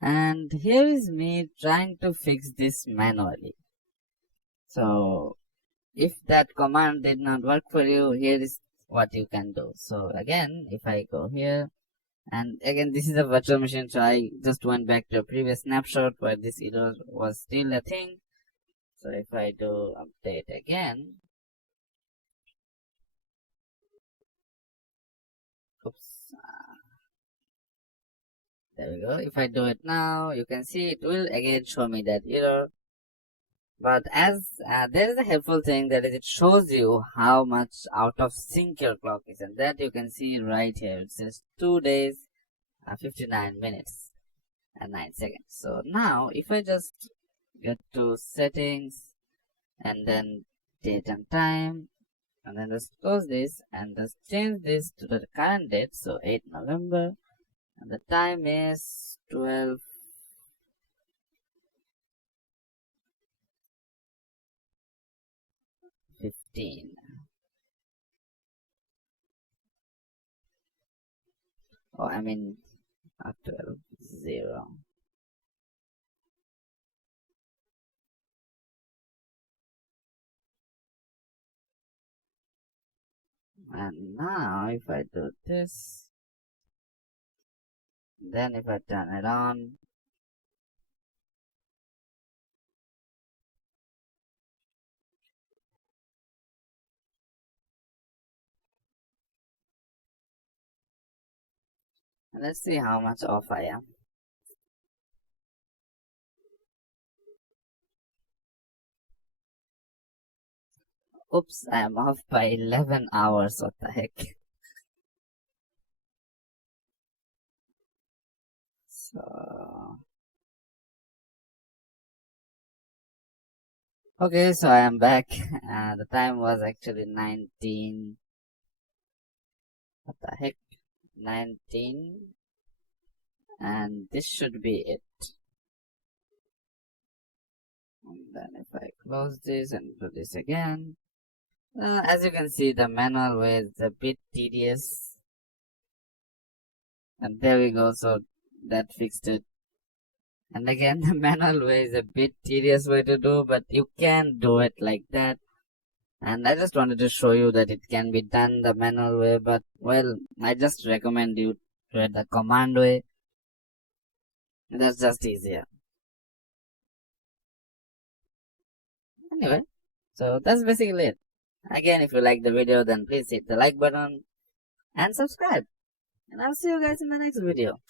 And here is me trying to fix this manually. So if that command did not work for you, here is what you can do. So again, if I go here, and again this is a virtual machine, so I just went back to a previous snapshot where this error was still a thing. So if I do update again, oops, there we go. If I do it now, you can see it will again show me that error. But as there is a helpful thing, that is, it shows you how much out of sync your clock is, and that you can see right here. It says 2 days, 59 minutes and 9 seconds. So now if I just get to settings and then date and time, and then just close this and just change this to the current date, so 8 November, and the time is 12:15. Oh, I mean 12:0. And now if I do this, then if I turn it on, let's see how much off I am. Oops, I am off by 11 hours. What the heck? So okay, so I am back. The time was actually 19. What the heck? 19. And this should be it. And then if I close this and do this again, as you can see, the manual way is a bit tedious. And there we go. So that fixed it. And again, the manual way is a bit tedious way to do, but you can do it like that. And I just wanted to show you that it can be done the manual way, but well, I just recommend you to it the command way. That's just easier. Anyway, so that's basically it. Again, if you like the video, then please hit the like button and subscribe. And I'll see you guys in the next video.